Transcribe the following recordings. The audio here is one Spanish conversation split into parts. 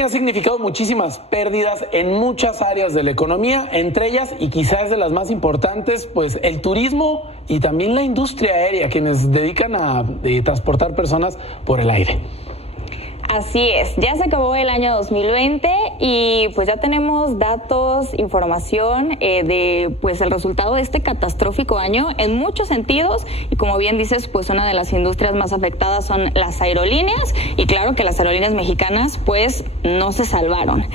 pandemia ha significado muchísimas pérdidas en muchas áreas de la economía, entre ellas, y quizás de las más importantes, pues el turismo y también la industria aérea, quienes dedican a transportar personas por el aire. Así es, ya se acabó el año 2020 y pues ya tenemos datos, información de pues el resultado de este catastrófico año en muchos sentidos, y como bien dices, pues una de las industrias más afectadas son las aerolíneas, y claro que las aerolíneas mexicanas pues no se salvaron.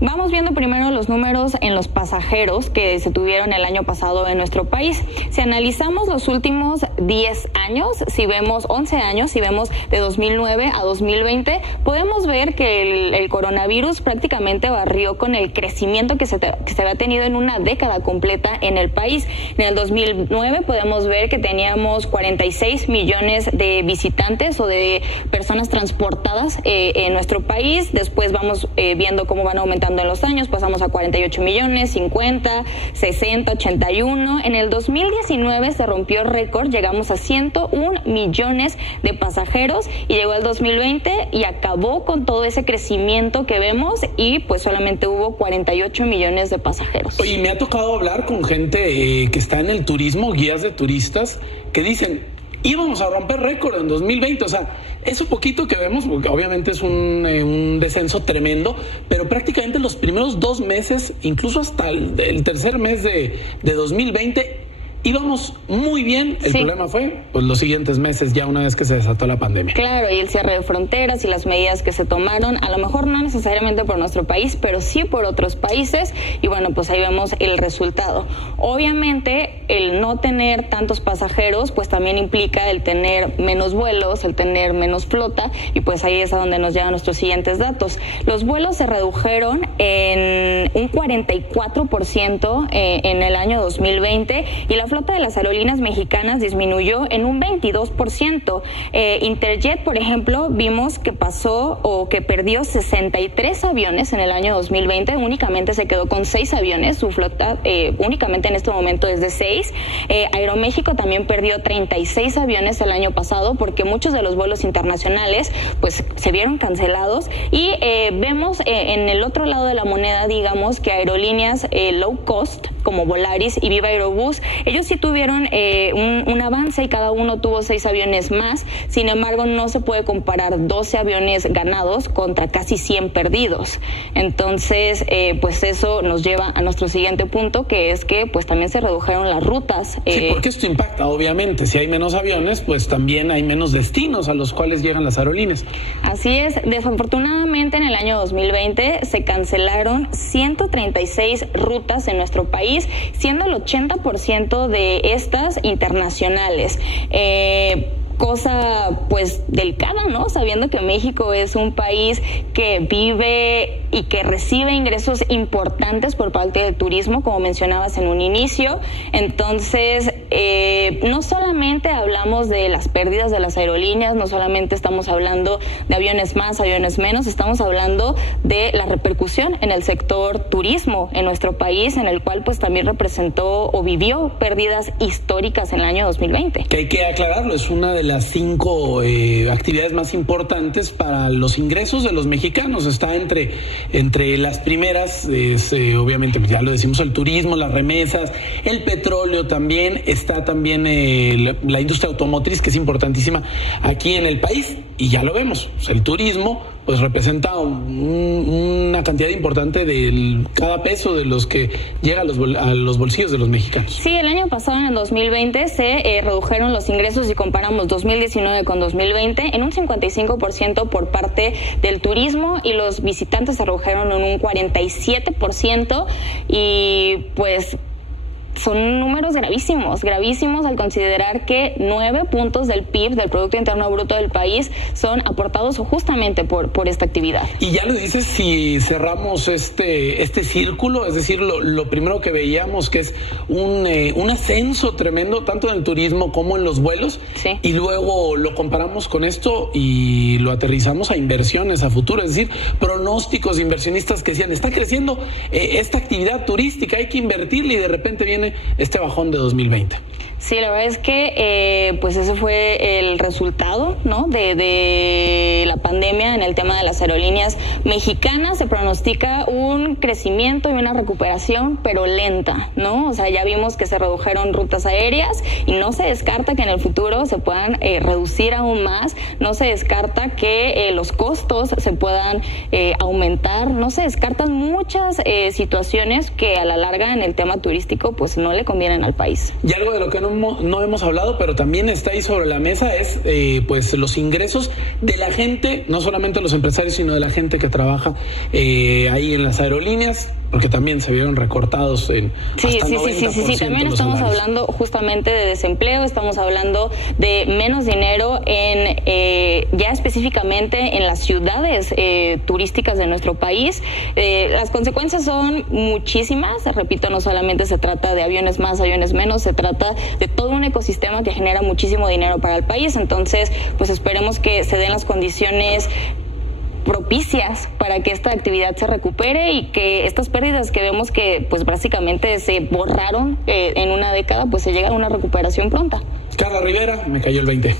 Vamos viendo primero los números en los pasajeros que se tuvieron el año pasado en nuestro país. Si analizamos los últimos 10 años, si vemos 11 años, si vemos de 2009 a 2020, podemos ver que el coronavirus prácticamente barrió con el crecimiento que se había tenido en una década completa en el país. En el 2009 podemos ver que teníamos 46 millones de visitantes o de personas transportadas en nuestro país. Después vamos viendo cómo van aumentando en los años, pasamos a 48 millones, 50, 60, 81. En el 2019 se rompió récord, llegamos a 101 millones de pasajeros, y llegó el 2020 y acabó con todo ese crecimiento que vemos, y pues solamente hubo 48 millones de pasajeros. Oye, me ha tocado hablar con gente que está en el turismo, guías de turistas, que dicen, íbamos a romper récord en 2020, o sea, eso poquito que vemos, porque obviamente es un descenso tremendo, pero prácticamente los primeros 2 meses, incluso hasta el tercer mes de 2020, íbamos muy bien. El problema fue pues los siguientes meses, ya una vez que se desató la pandemia. Claro, y el cierre de fronteras y las medidas que se tomaron, a lo mejor no necesariamente por nuestro país, pero sí por otros países, y bueno, pues ahí vemos el resultado. Obviamente, el no tener tantos pasajeros, pues también implica el tener menos vuelos, el tener menos flota, y pues ahí es a donde nos llegan nuestros siguientes datos. Los vuelos se redujeron en un 44% en el año 2020, y la flota de las aerolíneas mexicanas disminuyó en un 22%. Interjet, por ejemplo, vimos que pasó o que perdió 63 aviones en el año 2020, únicamente se quedó con 6 aviones, su flota únicamente en este momento es de 6. Aeroméxico también perdió 36 aviones el año pasado, porque muchos de los vuelos internacionales pues se vieron cancelados, y vemos en el otro lado de la moneda, digamos, que aerolíneas low cost como Volaris y Viva Aerobús, ellos sí tuvieron un avance, y cada uno tuvo 6 aviones más. Sin embargo, no se puede comparar 12 aviones ganados contra casi 100 perdidos. Entonces, pues eso nos lleva a nuestro siguiente punto, que es que pues también se redujeron las rutas. Sí, porque esto impacta, obviamente. Si hay menos aviones, pues también hay menos destinos a los cuales llegan las aerolíneas. Así es. Desafortunadamente, en el año 2020 se cancelaron 136 rutas en nuestro país, siendo el 80% de estas internacionales. Cosa pues delicada, ¿no? Sabiendo que México es un país que vive y que recibe ingresos importantes por parte del turismo, como mencionabas en un inicio. Entonces, no solamente hablamos de las pérdidas de las aerolíneas, no solamente estamos hablando de aviones más, aviones menos, estamos hablando de la repercusión en el sector turismo en nuestro país, en el cual pues también representó o vivió pérdidas históricas en el año 2020. Que hay que aclararlo, es una de las 5 actividades más importantes para los ingresos de los mexicanos. Está entre las primeras, obviamente, ya lo decimos, el turismo, las remesas, el petróleo también. Está también la industria automotriz, que es importantísima aquí en el país, y ya lo vemos. O sea, el turismo pues representa una cantidad importante de cada peso de los que llega a los bolsillos de los mexicanos. Sí, el año pasado, en el 2020, se redujeron los ingresos, si comparamos 2019 con 2020, en un 55% por parte del turismo, y los visitantes se redujeron en un 47%, y pues son números gravísimos al considerar que 9 puntos del PIB, del Producto Interno Bruto del país, son aportados justamente por esta actividad. Y ya lo dices, si cerramos este círculo, es decir, lo primero que veíamos, que es un ascenso tremendo tanto en el turismo como en los vuelos, sí, y luego lo comparamos con esto y lo aterrizamos a inversiones a futuro, es decir, pronósticos de inversionistas que decían, está creciendo esta actividad turística, hay que invertirle, y de repente viene tiene este bajón de 2020. Sí, la verdad es que pues ese fue el resultado, ¿no? de la pandemia en el tema de las aerolíneas mexicanas. Se pronostica un crecimiento y una recuperación, pero lenta, ¿no? O sea, ya vimos que se redujeron rutas aéreas y no se descarta que en el futuro se puedan reducir aún más. No se descarta que los costos se puedan aumentar. No se descartan muchas situaciones que a la larga en el tema turístico pues no le convienen al país. Y algo de lo que no hemos hablado, pero también está ahí sobre la mesa, es pues los ingresos de la gente, no solamente los empresarios, sino de la gente que trabaja ahí en las aerolíneas, porque también se vieron recortados en hasta 90%. Sí, también estamos hablando justamente de desempleo, estamos hablando de menos dinero en ya específicamente en las ciudades turísticas de nuestro país. Las consecuencias son muchísimas, repito, no solamente se trata de aviones más, aviones menos, se trata de todo un ecosistema que genera muchísimo dinero para el país. Entonces, pues esperemos que se den las condiciones propicias para que esta actividad se recupere y que estas pérdidas que vemos que pues básicamente se borraron en una década, pues se llegue a una recuperación pronta. Carla Rivera, me cayó el 20.